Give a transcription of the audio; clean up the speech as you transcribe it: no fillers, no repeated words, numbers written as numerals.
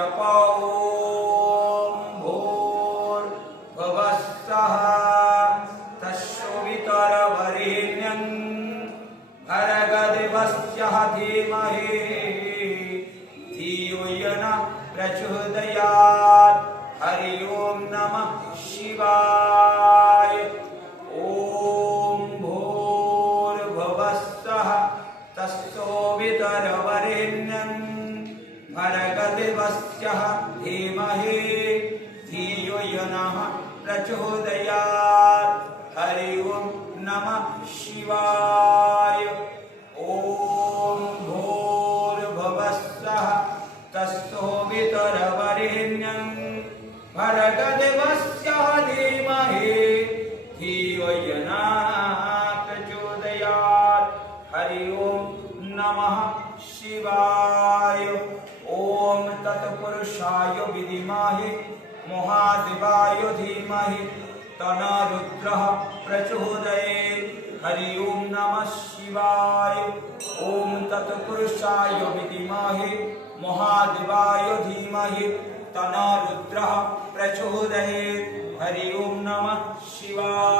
जप ओम भूर्भुवः स्वः तस्वितुर्वरेण्यं भर्गदेवस्य धीमहि धियो यो न प्रचोदयात्। हरि ओम नमः शिवाय। ओम भूर्भुवः स्वः तस्वितुर्वरेण्यं भर्गदेवस्य धीमहि धियो यो नः प्रचोदयात्। हरि ओम नमः शिवाय। ओम भूर्भुवः स्वः तस्वितुर्वरेण्यं भर्गदेवस्य धीमहि धियो यो नः प्रचोदयात्। हरि ओम नमः शिवाय। ओम तत्पुरुषाय विद्महे महादेवाय धीमहि तन्नो रुद्रः प्रचोदयात्। हरि ओम नमः शिवाय। ओम तत्पुरुषाय विद्महे महादेवाय धीमहि तन्नो रुद्रः प्रचोदयात्। हरि ओम नमः शिवाय।